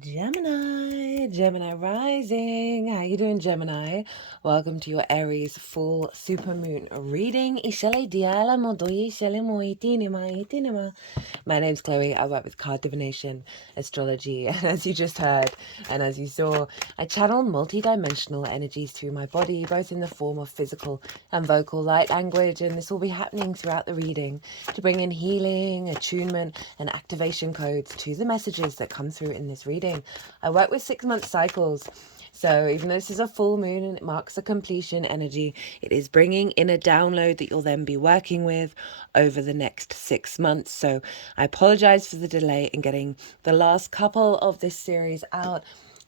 Gemini rising. How you doing, Gemini? Welcome to your Aries full super moon reading. My name's Chloe. I work with card divination, astrology, and as you just heard, and as you saw, I channel multi-dimensional energies through my body, both in the form of physical and vocal light language, and this will be happening throughout the reading to bring in healing, attunement, and activation codes to the messages that come through in this reading. I work with 6-month cycles. So even though this is a full moon and it marks a completion energy, it is bringing in a download that you'll then be working with over the next 6 months. So I apologize for the delay in getting the last couple of this series out.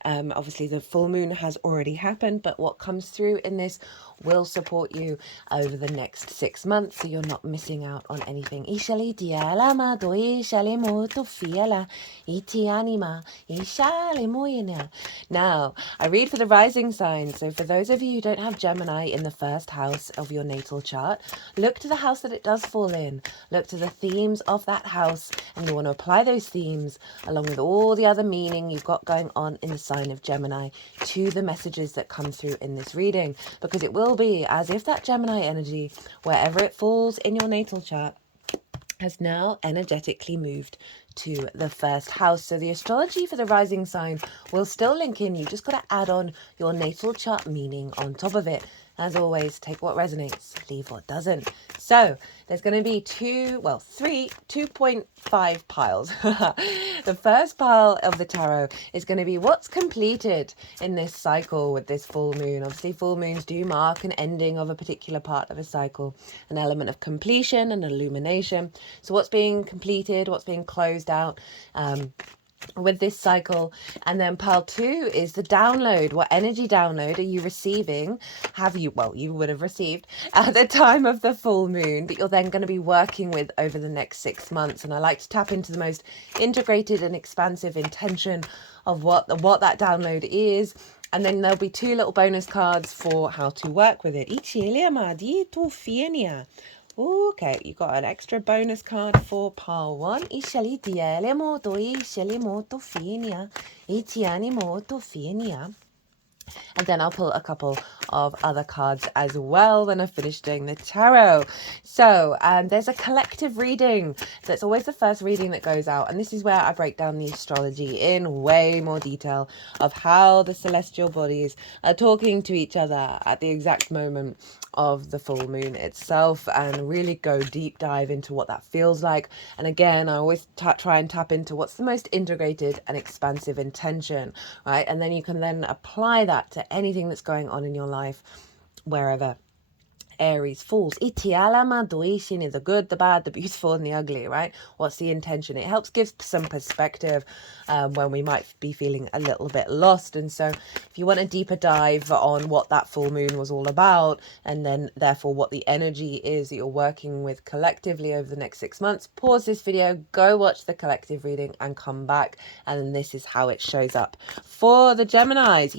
Obviously the full moon has already happened, but what comes through in this will support you over the next 6 months, so you're not missing out on anything. Now, I read for the rising signs. So for those of you who don't have Gemini in the first house of your natal chart, look to the house that it does fall in. Look to the themes of that house, and you want to apply those themes along with all the other meaning you've got going on in the sign of Gemini to the messages that come through in this reading, because it will be as if that Gemini energy, wherever it falls in your natal chart, has now energetically moved to the first house. So the astrology for the rising sign will still link in. You just got to add on your natal chart meaning on top of it. As always, take what resonates, leave what doesn't. So there's going to be 2.5 piles. The first pile of the tarot is going to be what's completed in this cycle with this full moon. Obviously, full moons do mark an ending of a particular part of a cycle, an element of completion and illumination. So what's being completed, what's being closed out, with this cycle. And then pile 2 is the download. What energy download are you receiving? You would have received at the time of the full moon that you're then going to be working with over the next 6 months. And I like to tap into the most integrated and expansive intention of what that download is. And then there'll be 2 little bonus cards for how to work with it. Okay, you got an extra bonus card for pile 1. And then I'll pull a couple of other cards as well when I've finished doing the tarot. So there's a collective reading. That's always the first reading that goes out. And this is where I break down the astrology in way more detail of how the celestial bodies are talking to each other at the exact moment of the full moon itself, and really go deep dive into what that feels like. And again, I always try and tap into what's the most integrated and expansive intention, right? And then you can then apply that to anything that's going on in your life, wherever Aries falls. The good, the bad, the beautiful, and the ugly, right? What's the intention? It helps give some perspective when we might be feeling a little bit lost. And so if you want a deeper dive on what that full moon was all about, and then therefore what the energy is that you're working with collectively over the next 6 months, pause this video, go watch the collective reading, and come back. And then this is how it shows up for the Geminis.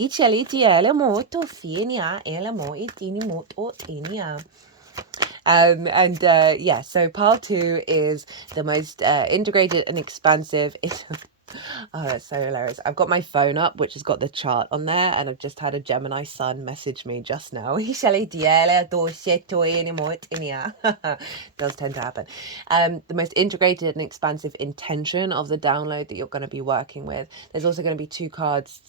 So pile 2 is the most integrated and expansive. Oh, that's so hilarious. I've got my phone up, which has got the chart on there, and I've just had a Gemini sun message me just now. Does tend to happen. The most integrated and expansive intention of the download that you're going to be working with. There's also going to be 2 cards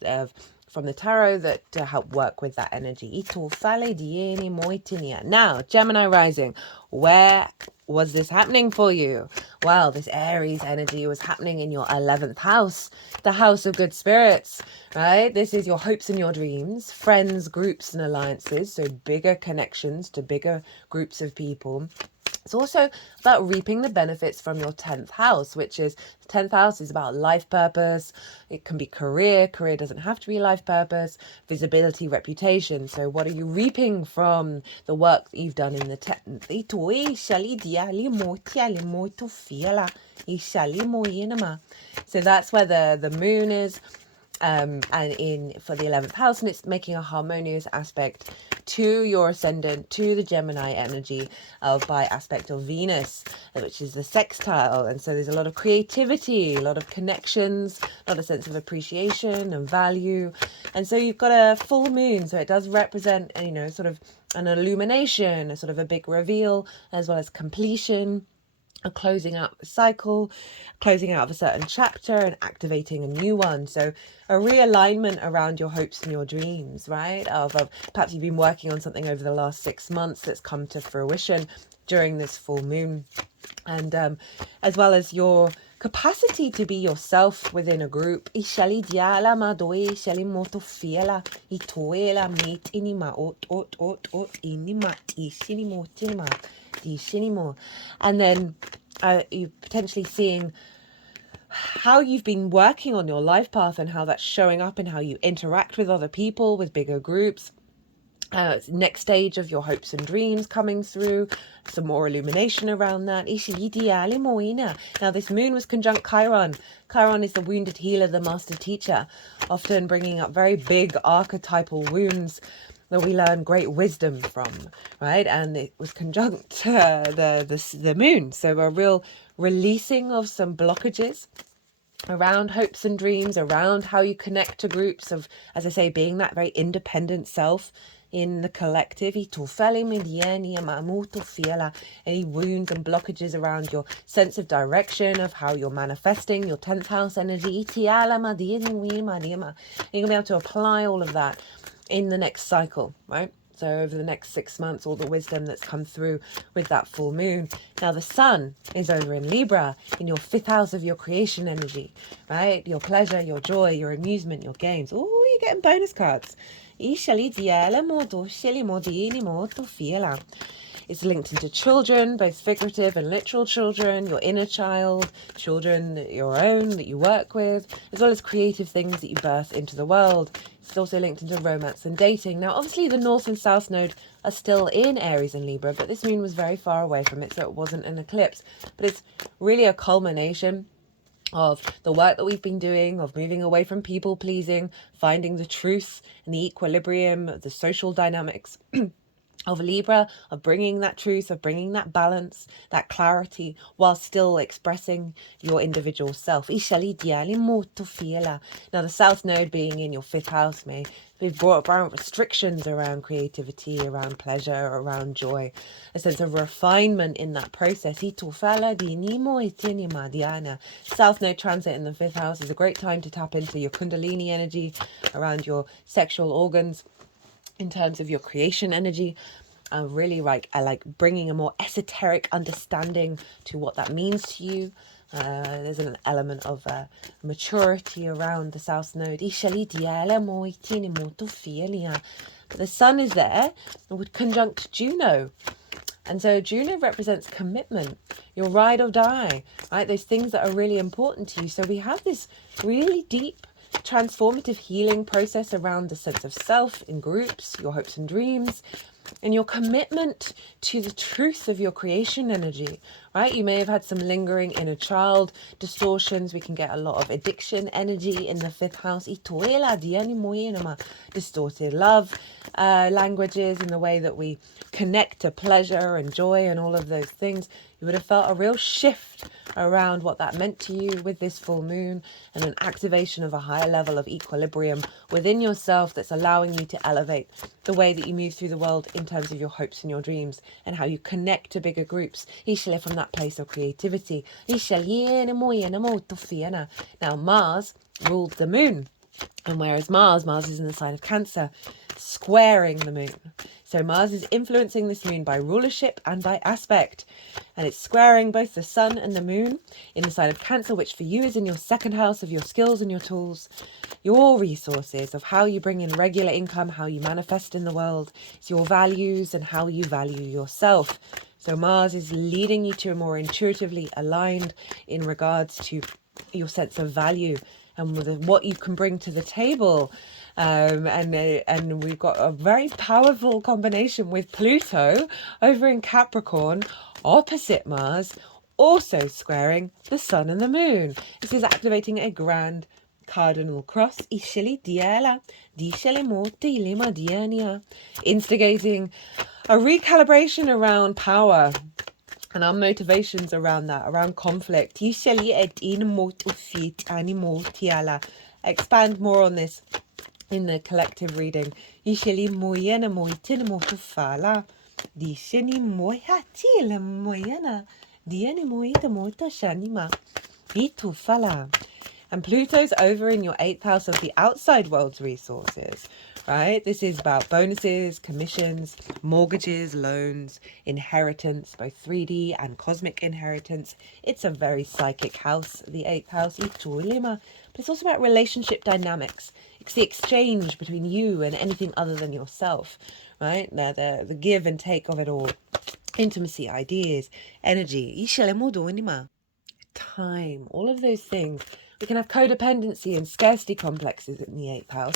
from the tarot that help work with that energy. Now, Gemini rising, where was this happening for you? Well, this Aries energy was happening in your 11th house, the house of good spirits, right? This is your hopes and your dreams, friends, groups, and alliances. So bigger connections to bigger groups of people. It's also about reaping the benefits from your 10th house, which is the 10th house is about life purpose. It can be career. Career doesn't have to be life purpose. Visibility, reputation. So what are you reaping from the work that you've done in the 10th? So that's where the moon is. And in for the 11th house, and it's making a harmonious aspect to your ascendant, to the Gemini energy by aspect of Venus, which is the sextile. And so there's a lot of creativity, a lot of connections, a lot of sense of appreciation and value. And so you've got a full moon, so it does represent, you know, sort of an illumination, a sort of a big reveal, as well as completion, a closing out a cycle, closing out of a certain chapter and activating a new one. So a realignment around your hopes and your dreams, right? Of perhaps you've been working on something over the last 6 months that's come to fruition during this full moon. And as well as your capacity to be yourself within a group. And then you're potentially seeing how you've been working on your life path and how that's showing up in how you interact with other people, with bigger groups. Next stage of your hopes and dreams coming through, some more illumination around that. Now this moon was conjunct Chiron. Chiron is the wounded healer, the master teacher, often bringing up very big archetypal wounds that we learn great wisdom from, right? And it was conjunct the moon, so a real releasing of some blockages around hopes and dreams, around how you connect to groups of, as I say, being that very independent self in the collective. Any wounds and blockages around your sense of direction, of how you're manifesting your 10th house energy. You're going to be able to apply all of that in the next cycle, right? So over the next 6 months, all the wisdom that's come through with that full moon. Now the sun is over in Libra, in your 5th house of your creation energy, right? Your pleasure, your joy, your amusement, your games. Oh, you're getting bonus cards. It's linked into children, both figurative and literal children, your inner child, children your own that you work with, as well as creative things that you birth into the world. It's also linked into romance and dating. Now, obviously, the North and South Node are still in Aries and Libra, but this moon was very far away from it, so it wasn't an eclipse. But it's really a culmination of the work that we've been doing, of moving away from people pleasing, finding the truth and the equilibrium, the social dynamics of Libra, of bringing that truth, of bringing that balance, that clarity, while still expressing your individual self. Now the South Node being in your 5th house we've brought around restrictions around creativity, around pleasure, around joy, a sense of refinement in that process. South Node transit in the 5th house is a great time to tap into your Kundalini energy around your sexual organs, in terms of your creation energy. Really like bringing a more esoteric understanding to what that means to you. There's an element of maturity around the South Node. The sun is there with conjunct Juno. And so Juno represents commitment, your ride or die, right? Those things that are really important to you. So we have this really deep transformative healing process around the sense of self in groups, your hopes and dreams, and your commitment to the truth of your creation energy, right? You may have had some lingering inner child distortions. We can get a lot of addiction energy in the 5th house. Distorted love languages in the way that we connect to pleasure and joy and all of those things. You would have felt a real shift around what that meant to you with this full moon, and an activation of a higher level of equilibrium within yourself that's allowing you to elevate the way that you move through the world in terms of your hopes and your dreams, and how you connect to bigger groups from that place of creativity. Now Mars ruled the moon, and whereas Mars is in the sign of Cancer, squaring the moon. So Mars is influencing this moon by rulership and by aspect. And it's squaring both the sun and the moon in the sign of Cancer, which for you is in your 2nd house of your skills and your tools, your resources, of how you bring in regular income, how you manifest in the world. It's your values and how you value yourself. So Mars is leading you to a more intuitively aligned in regards to your sense of value and what you can bring to the table. And we've got a very powerful combination with Pluto over in Capricorn, opposite Mars, also squaring the sun and the moon. This is activating a grand cardinal cross, ishili diela, dishele moti lima diania, instigating a recalibration around power and our motivations around that, around conflict. Ishili edin motu fit animotiala. Expand more on this in the collective reading. Ishili moyena moitin motufala. Disheni moyatila moyena. Diani moita mota shanima. Itufala. And Pluto's over in your 8th house of the outside world's resources, right? This is about bonuses, commissions, mortgages, loans, inheritance, both 3D and cosmic inheritance. It's a very psychic house, the 8th house, but it's also about relationship dynamics. It's the exchange between you and anything other than yourself, right? The give and take of it all. Intimacy, ideas, energy, time, all of those things. We can have codependency and scarcity complexes in the 8th house.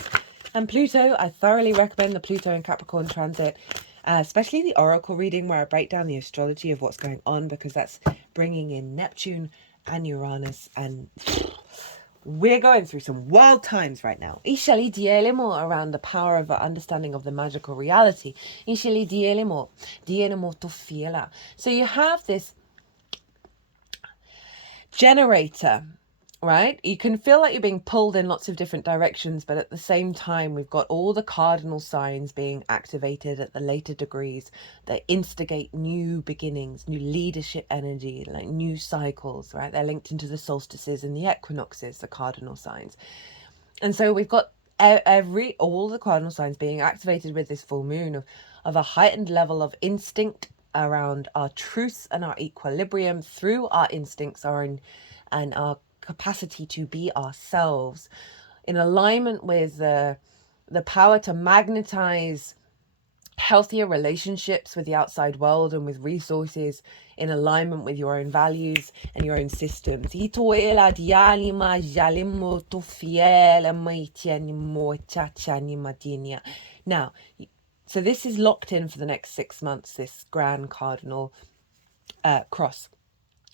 And Pluto, I thoroughly recommend the Pluto and Capricorn transit, especially the oracle reading where I break down the astrology of what's going on, because that's bringing in Neptune and Uranus, and we're going through some wild times right now. Ishali dielimo around the power of our understanding of the magical reality. Ishali dielimo to fiela. So you have this generator, right? You can feel like you're being pulled in lots of different directions, but at the same time, we've got all the cardinal signs being activated at the later degrees that instigate new beginnings, new leadership energy, like new cycles, right? They're linked into the solstices and the equinoxes, the cardinal signs. And so we've got all the cardinal signs being activated with this full moon of a heightened level of instinct around our truth and our equilibrium through our instincts, and our capacity to be ourselves, in alignment with the power to magnetize healthier relationships with the outside world and with resources, in alignment with your own values and your own systems. Now, so this is locked in for the next 6 months, this grand cardinal cross.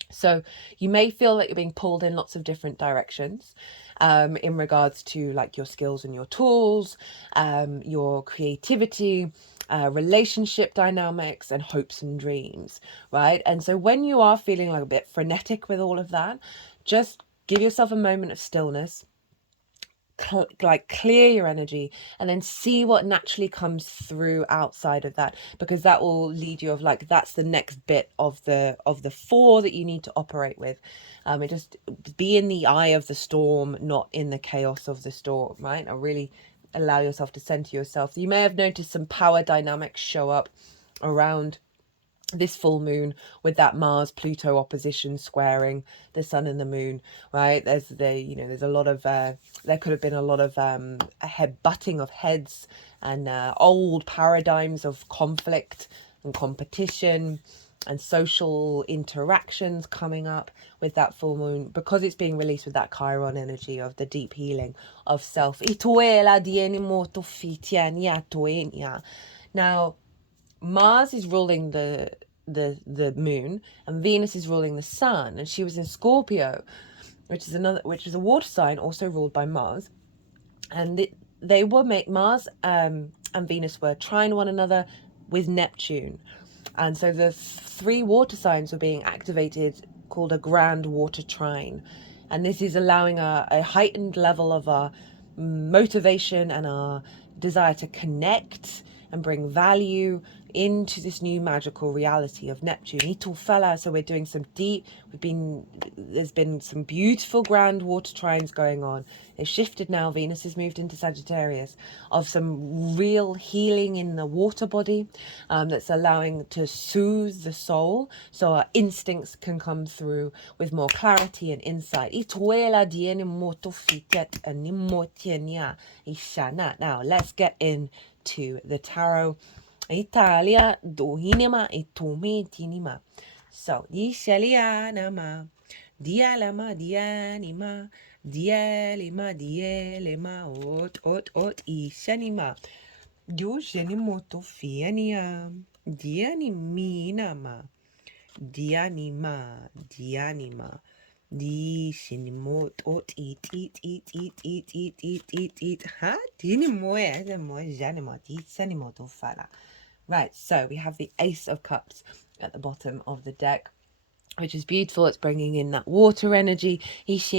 So you may feel that you're being pulled in lots of different directions in regards to like your skills and your tools, your creativity, relationship dynamics, and hopes and dreams, right? And so when you are feeling like a bit frenetic with all of that, just give yourself a moment of stillness, clear your energy, and then see what naturally comes through outside of that, because that will lead you of like, that's the next bit of the 4 that you need to operate with. It just be in the eye of the storm, not in the chaos of the storm, right? And really allow yourself to center yourself. You may have noticed some power dynamics show up around this full moon, with that Mars Pluto opposition squaring the sun and the moon, right? There's a lot of there could have been a lot of butting of heads and old paradigms of conflict and competition and social interactions coming up with that full moon, because it's being released with that Chiron energy of the deep healing of self. Now, Mars is ruling the moon, and Venus is ruling the sun, and she was in Scorpio, which is a water sign also ruled by Mars, and they were Mars and Venus were trine one another with Neptune, and so the 3 water signs were being activated, called a grand water trine, and this is allowing a heightened level of our motivation and our desire to connect and bring value into this new magical reality of Neptune. So we're doing some there's been some beautiful grand water trines going on. They've shifted now. Venus has moved into Sagittarius, of some real healing in the water body, that's allowing to soothe the soul, so our instincts can come through with more clarity and insight. Now let's get into the tarot. Italia dohinima itumitinima. So Ishalianama, Dialama, Dianima, Dialima, Dielema, ot, Ishanima, Yujenimoto Fiania, Dianiminama, Dianima. Dini mo tot eat. Ha? Dini mo janimo sanimo to fala. Right, so we have the Ace of Cups at the bottom of the deck, which is beautiful. It's bringing in that water energy. Because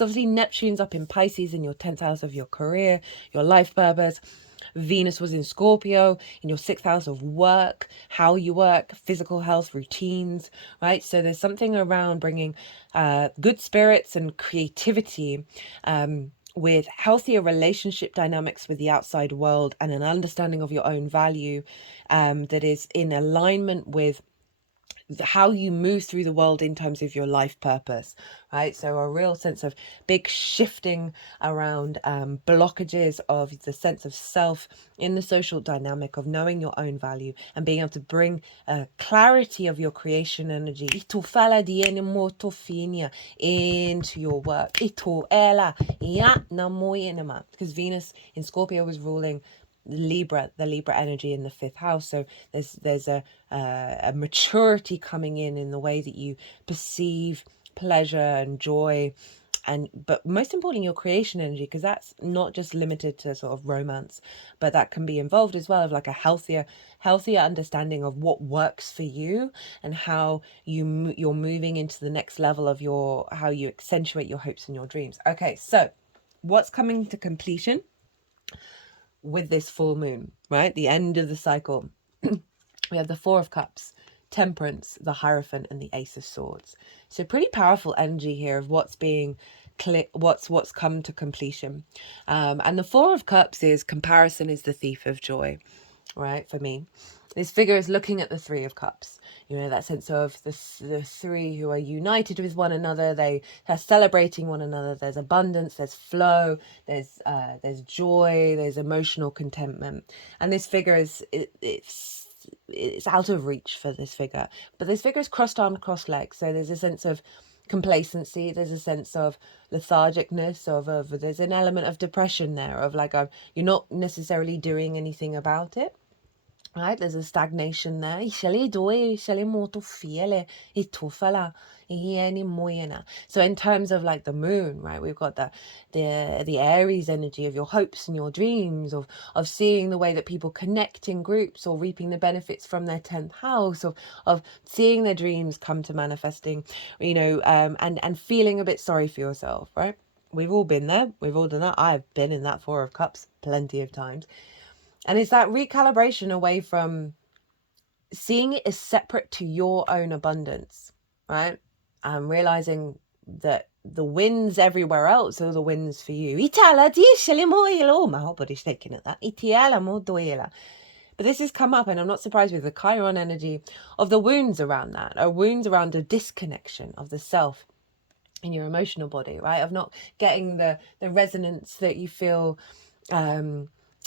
obviously Neptune's up in Pisces in your 10th house of your career, your life purpose. Venus was in Scorpio in your 6th house of work, how you work, physical health, routines, right? So there's something around bringing good spirits and creativity, with healthier relationship dynamics with the outside world and an understanding of your own value, that is in alignment with how you move through the world in terms of your life purpose, right? So a real sense of big shifting around blockages of the sense of self in the social dynamic of knowing your own value and being able to bring clarity of your creation energy into your work. Because Venus in Scorpio was ruling the Libra energy in the 5th house. So there's a maturity coming in the way that you perceive pleasure and joy, but most importantly your creation energy, because that's not just limited to sort of romance, but that can be involved as well, of like a healthier understanding of what works for you and how you're moving into the next level of how you accentuate your hopes and your dreams. Okay, so what's coming to completion with this full moon, right? The end of the cycle. We have the Four of Cups, Temperance, the Hierophant, and the Ace of Swords. So pretty powerful energy here of what's being what's come to completion. And the Four of Cups is comparison is the thief of joy, right? For me, this figure is looking at the Three of Cups. You know, that sense of the three who are united with one another. They are celebrating one another. There's abundance, there's flow, there's joy, there's emotional contentment. And this figure is it's out of reach for this figure, but this figure is crossed arms, crossed legs. So there's a sense of complacency, there's a sense of lethargicness, of there's an element of depression there, of like you're not necessarily doing anything about it. Right, there's a stagnation there. So in terms of like the moon, right, we've got the Aries energy of your hopes and your dreams, of seeing the way that people connect in groups or reaping the benefits from their 10th house, of seeing their dreams come to manifesting, you know, and feeling a bit sorry for yourself, right? We've all been there. We've all done that. I've been in that Four of Cups plenty of times. And it's that recalibration away from seeing it as separate to your own abundance, right? And realizing that the wins everywhere else are the wins for you. My whole body's shaking at that. But this has come up, and I'm not surprised with the Chiron energy of the wounds around that, or wounds around a disconnection of the self in your emotional body, right? Of not getting the resonance that you feel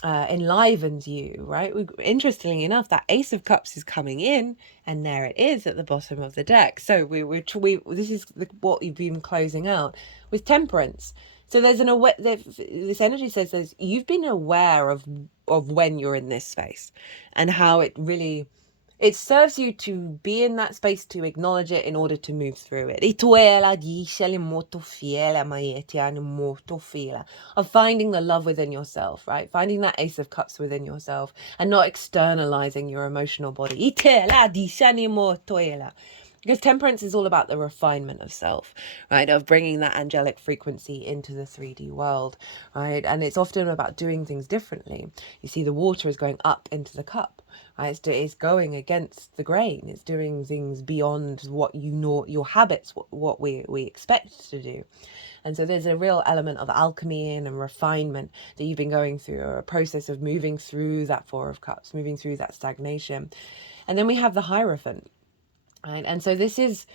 enlivens you, right? Interestingly enough, that Ace of Cups is coming in, and there it is at the bottom of the deck. So this is what you've been closing out with Temperance. So there's this energy says you've been aware of when you're in this space and how it serves you to be in that space, to acknowledge it in order to move through it. Of finding the love within yourself, right? Finding that Ace of Cups within yourself and not externalizing your emotional body. Because Temperance is all about the refinement of self, right? Of bringing that angelic frequency into the 3D world, right? And it's often about doing things differently. You see, the water is going up into the cup, right? It's going against the grain. It's doing things beyond what you know, your habits, what we expect to do. And so there's a real element of alchemy and refinement that you've been going through, or a process of moving through that Four of Cups, moving through that stagnation. And then we have the Hierophant. Right? And so this is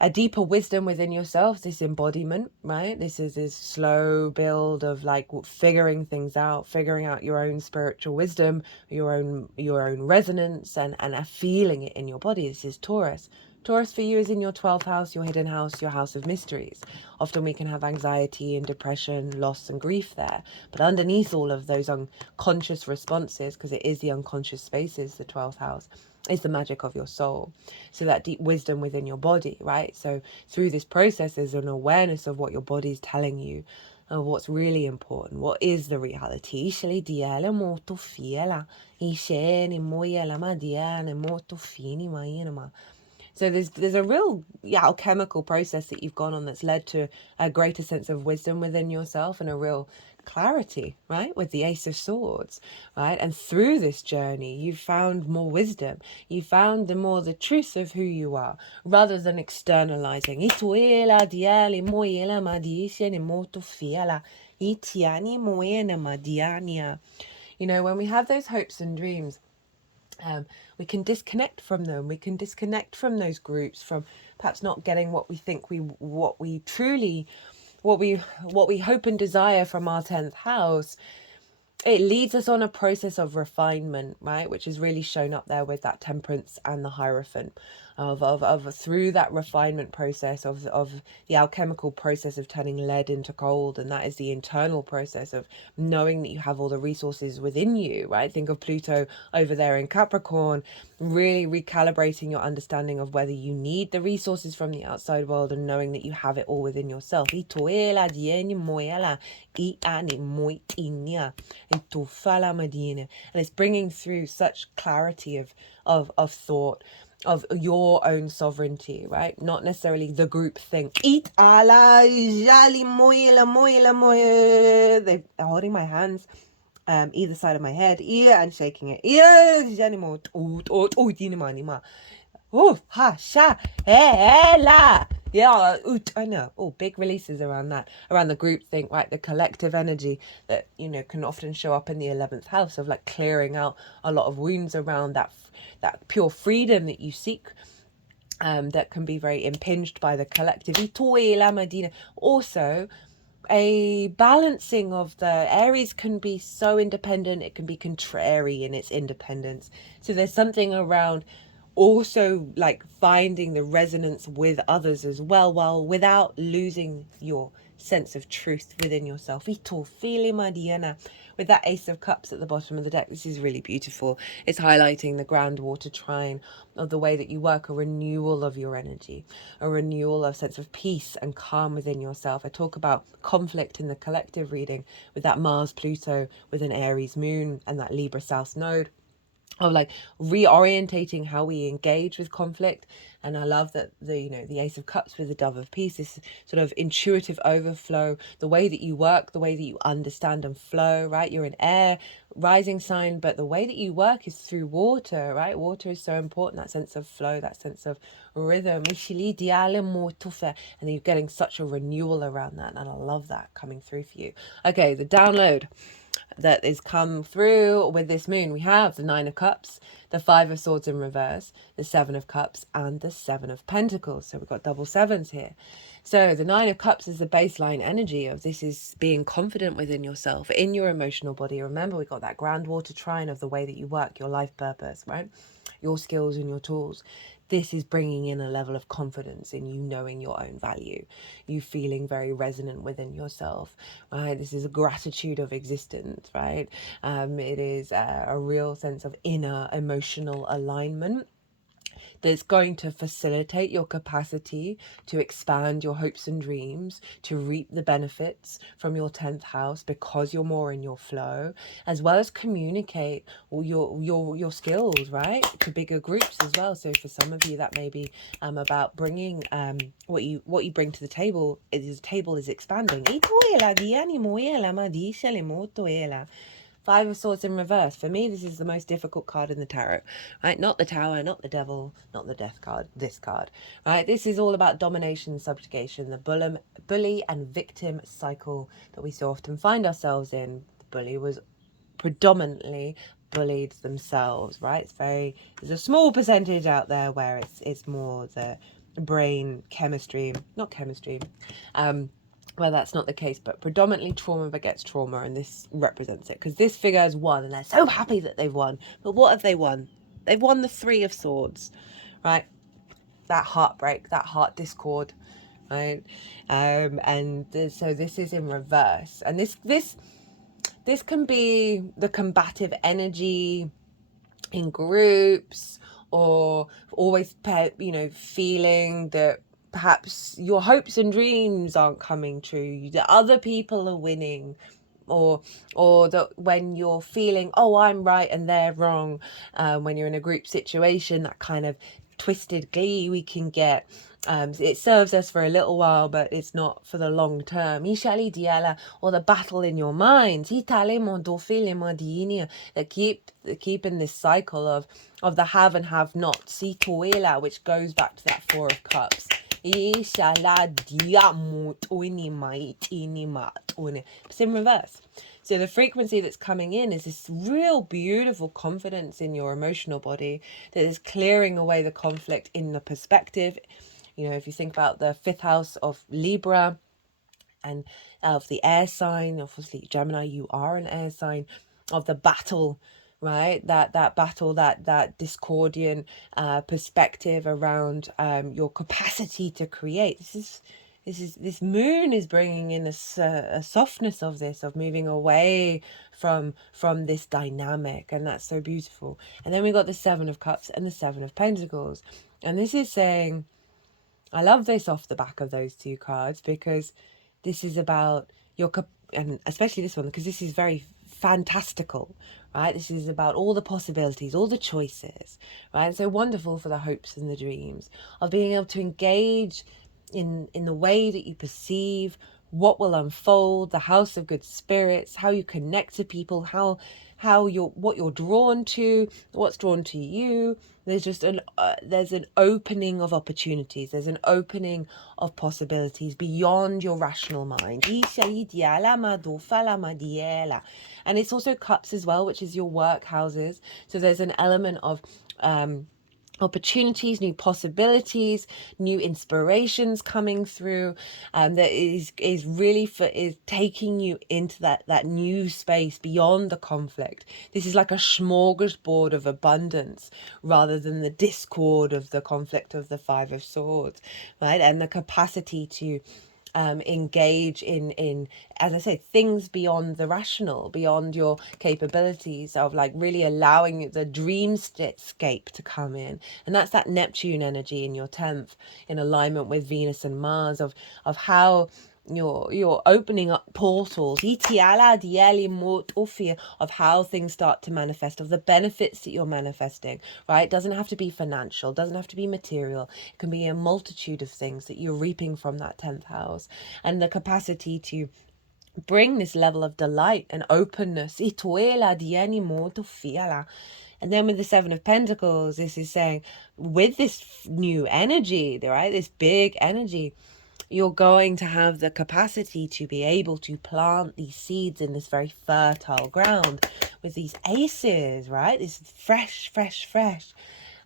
a deeper wisdom within yourself, this embodiment, right? This is this slow build of like figuring things out, figuring out your own spiritual wisdom, your own resonance, and feeling it in your body. This is Taurus, Taurus for you is in your 12th house, your hidden house, your house of mysteries. Often we can have anxiety and depression, loss and grief there. But underneath all of those unconscious responses, because it is the unconscious spaces, the 12th house, is the magic of your soul. So that deep wisdom within your body, right? So through this process, there's an awareness of what your body's telling you, of what's really important. What is the reality? So there's a real alchemical process that you've gone on that's led to a greater sense of wisdom within yourself and a real clarity, right, with the Ace of Swords, right? And through this journey you've found more wisdom, you found the truth of who you are, rather than externalizing. You know, when we have those hopes and dreams, we can disconnect from them. We can disconnect from those groups, from perhaps not getting what we think what we hope and desire from our 10th house. It leads us on a process of refinement, right? Which is really shown up there with that Temperance and the Hierophant, of through that refinement process of the alchemical process of turning lead into gold. And that is the internal process of knowing that you have all the resources within you, right? Think of Pluto over there in Capricorn, really recalibrating your understanding of whether you need the resources from the outside world and knowing that you have it all within yourself. And it's bringing through such clarity of thought, of your own sovereignty, right? Not necessarily the group thing. They're holding my hands either side of my head, and shaking it. Oh, ha, sha, la. Yeah, I know. Oh, big releases around that, around the group thing, right? The collective energy that, you know, can often show up in the 11th house of like clearing out a lot of wounds around that pure freedom that you seek. That can be very impinged by the collective. Also, a balancing of the Aries can be so independent, it can be contrary in its independence. So there's something around also like finding the resonance with others as well, without losing your sense of truth within yourself. With that Ace of Cups at the bottom of the deck, this is really beautiful. It's highlighting the groundwater trine of the way that you work, a renewal of your energy, a renewal of sense of peace and calm within yourself. I talk about conflict in the collective reading with that Mars Pluto with an Aries moon and that Libra South node, of like reorientating how we engage with conflict. And I love that the Ace of Cups with the Dove of Peace, this sort of intuitive overflow, the way that you work, the way that you understand and flow, right? You're an air rising sign, but the way that you work is through water, right? Water is so important, that sense of flow, that sense of rhythm. And then you're getting such a renewal around that, and I love that coming through for you. Okay, the download that is come through with this moon, we have the 9 of Cups, the 5 of Swords in reverse, the 7 of Cups, and the 7 of Pentacles. So we've got double sevens here. So the 9 of Cups is the baseline energy of this, is being confident within yourself, in your emotional body. Remember, we got that groundwater trine of the way that you work, your life purpose, right? Your skills and your tools. This is bringing in a level of confidence in you knowing your own value, you feeling very resonant within yourself, right? This is a gratitude of existence, right? It is a real sense of inner emotional alignment that's going to facilitate your capacity to expand your hopes and dreams, to reap the benefits from your 10th house because you're more in your flow, as well as communicate all your skills, right, to bigger groups as well. So for some of you, that may be about bringing what you bring to the table. The table is expanding. 5 of Swords in reverse. For me, this is the most difficult card in the tarot, right? Not the Tower, not the Devil, not the Death card, this card, right? This is all about domination, subjugation, the bully and victim cycle that we so often find ourselves in. The bully was predominantly bullied themselves, right? There's a small percentage out there where it's more the brain chemistry, not chemistry, well, that's not the case, but predominantly trauma begets trauma, and this represents it, because this figure has won, and they're so happy that they've won. But what have they won? They've won the 3 of Swords, right? that heartbreak, that heart discord, right? So this is in reverse, and this can be the combative energy in groups, or always, feeling that perhaps your hopes and dreams aren't coming true, that other people are winning, or that when you're feeling, oh, I'm right and they're wrong, when you're in a group situation, that kind of twisted glee we can get. It serves us for a little while, but it's not for the long term. Or the battle in your mind, that keep in this cycle of the have and have not, which goes back to that Four of Cups. It's in reverse. So the frequency that's coming in is this real beautiful confidence in your emotional body that is clearing away the conflict in the perspective. If you think about the 5th house of Libra and of the air sign, obviously Gemini, you are an air sign, of the battle, right? That battle, that discordian perspective around your capacity to create. This moon is bringing in a softness of this, of moving away from this dynamic, and that's so beautiful. And then we got the 7 of Cups and the 7 of Pentacles, and this is saying, I love this off the back of those two cards, because this is about and especially this one, because this is very fantastical, right? This is about all the possibilities, all the choices, right? And so wonderful for the hopes and the dreams of being able to engage in the way that you perceive what will unfold, the house of good spirits, how you connect to people, what you're drawn to, what's drawn to you. There's just there's an opening of opportunities. There's an opening of possibilities beyond your rational mind. And it's also Cups as well, which is your work houses. So there's an element of opportunities, new possibilities, new inspirations coming through, that is really is taking you into that new space beyond the conflict. This is like a smorgasbord of abundance rather than the discord of the conflict of the 5 of Swords, right? And the capacity to engage in, as I say, things beyond the rational, beyond your capabilities, of like really allowing the dreamscape to come in. And that's that Neptune energy in your 10th, in alignment with Venus and Mars, of how you're opening up portals of how things start to manifest, of the benefits that you're manifesting, right? It doesn't have to be financial, doesn't have to be material. It can be a multitude of things that you're reaping from that 10th house, and the capacity to bring this level of delight and openness. And then with the 7 of Pentacles, this is saying, with this new energy, right, this big energy, you're going to have the capacity to be able to plant these seeds in this very fertile ground with these aces, right? This is fresh,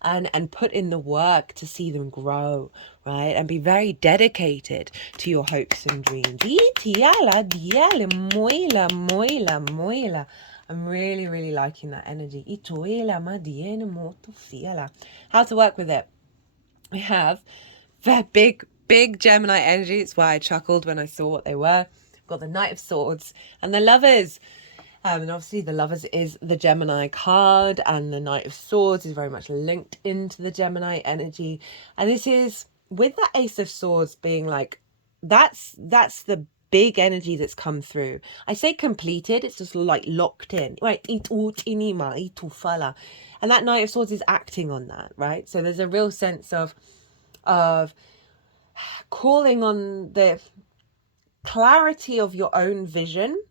and put in the work to see them grow, right? And be very dedicated to your hopes and dreams. I'm really, really liking that energy. How to work with it? We have the big Gemini energy. It's why I chuckled when I saw what they were. We've got the Knight of Swords and the Lovers. And obviously the Lovers is the Gemini card, and the Knight of Swords is very much linked into the Gemini energy. And this is, with that Ace of Swords being like, that's the big energy that's come through. I say completed, it's just like locked in, right? And that Knight of Swords is acting on that, right? So there's a real sense of calling on the clarity of your own vision,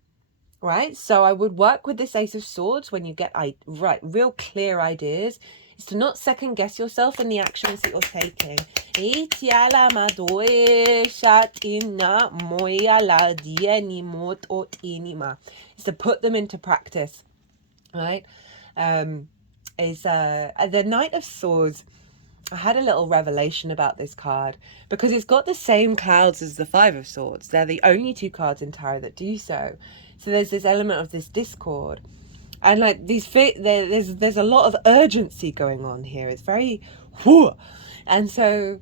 right? So I would work with this Ace of Swords when you get real clear ideas, is to not second guess yourself in the actions that you're taking. Is to put them into practice, right? The Knight of Swords, I had a little revelation about this card because it's got the same clouds as the 5 of Swords. They're the only 2 cards in tarot that do so. So there's this element of this discord, and like there's a lot of urgency going on here. It's very And so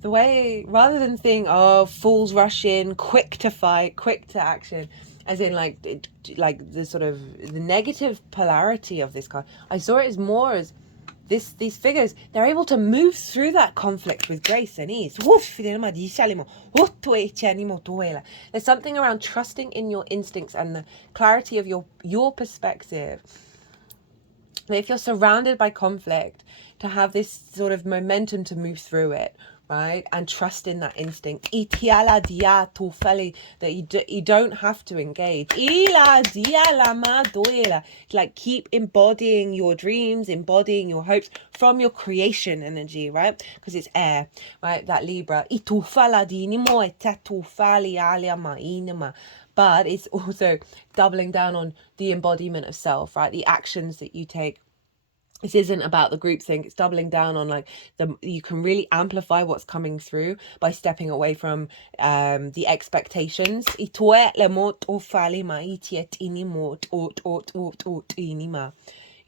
the way, rather than think, oh, fools rush in, quick to fight, quick to action, as in like the sort of the negative polarity of this card, I saw it as more as these figures, they're able to move through that conflict with grace and ease. There's something around trusting in your instincts and the clarity of your perspective. If you're surrounded by conflict, to have this sort of momentum to move through it, right? And trust in that instinct. That you don't have to engage. Like keep embodying your dreams, embodying your hopes from your creation energy, right? Because it's air, right? That Libra. But it's also doubling down on the embodiment of self, right? The actions that you take. This isn't about the groupthink. It's doubling down on like you can really amplify what's coming through by stepping away from the expectations. You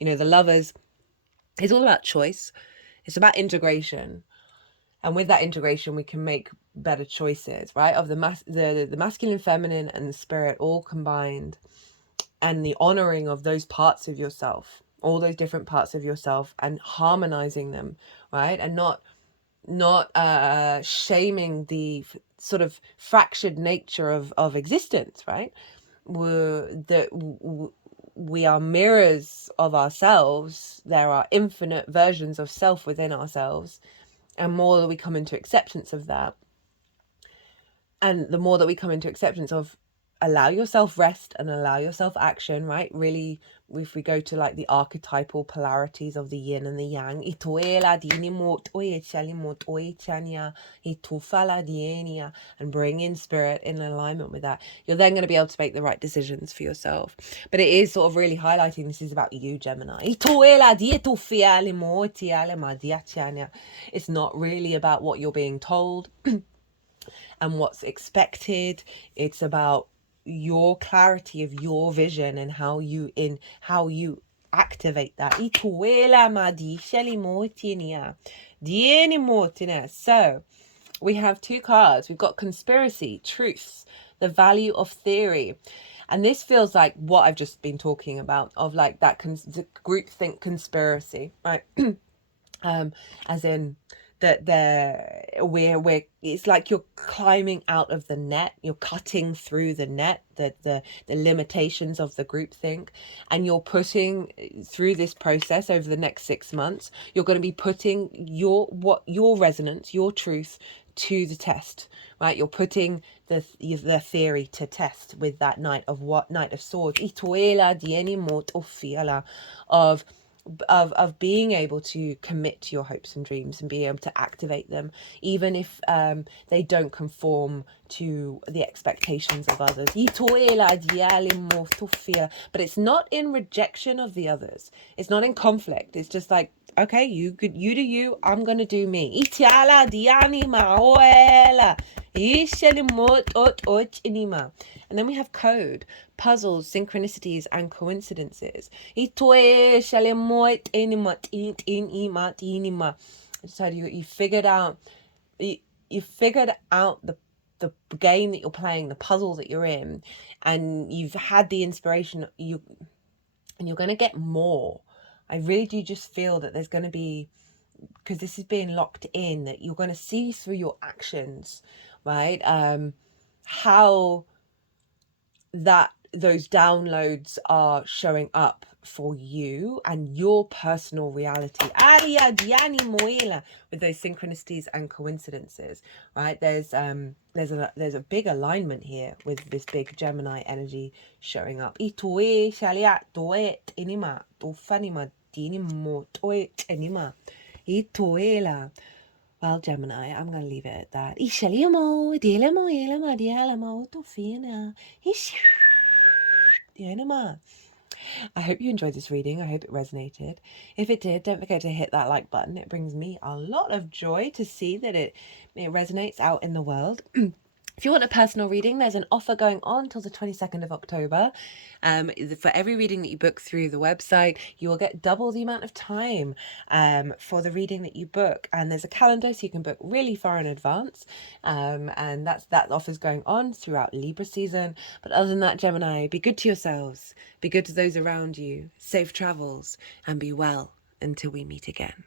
know, the lovers. It's all about choice. It's about integration. And with that integration, we can make better choices, right? Of the masculine, feminine, and the spirit all combined, and the honoring of those parts of yourself, all those different parts of yourself, and harmonizing them, right? And not shaming the sort of fractured nature of existence, right? We are mirrors of ourselves. There are infinite versions of self within ourselves. And more that we come into acceptance of that, and the more that we come into acceptance of, allow yourself rest and allow yourself action, right? Really, if we go to like the archetypal polarities of the yin and the yang, and bring in spirit in alignment with that, you're then going to be able to make the right decisions for yourself. But it is sort of really highlighting this is about you, Gemini. It's not really about what you're being told and what's expected. It's about your clarity of your vision and how you activate that. So we have two cards. We've got conspiracy, truths, the value of theory. And this feels like what I've just been talking about, of like that the groupthink conspiracy, right? As in that we're it's like you're climbing out of the net, you're cutting through the net, the limitations of the groupthink, and you're putting through this process over the next 6 months, you're going to be putting your resonance, your truth to the test, right? You're putting the theory to test with that Knight of Swords, of being able to commit to your hopes and dreams and being able to activate them, even if they don't conform to the expectations of others. But it's not in rejection of the others. It's not in conflict. It's just like, okay, you do you, I'm gonna do me. And then we have code, puzzles, synchronicities, and coincidences. You figured out the game that you're playing, the puzzle that you're in, and you've had the inspiration, and you're going to get more. I really do just feel that there's going to be, because this is being locked in, that you're going to see through your actions, right? How those downloads are showing up for you and your personal reality with those synchronicities and coincidences, right? There's a big alignment here with this big Gemini energy showing up. Well, Gemini, I'm going to leave it at that. I hope you enjoyed this reading. I hope it resonated. If it did, don't forget to hit that like button. It brings me a lot of joy to see that it resonates out in the world. If you want a personal reading, there's an offer going on till the 22nd of October. For every reading that you book through the website, you will get double the amount of time for the reading that you book. And there's a calendar, so you can book really far in advance. And that offer's going on throughout Libra season. But other than that, Gemini, be good to yourselves, be good to those around you, safe travels, and be well until we meet again.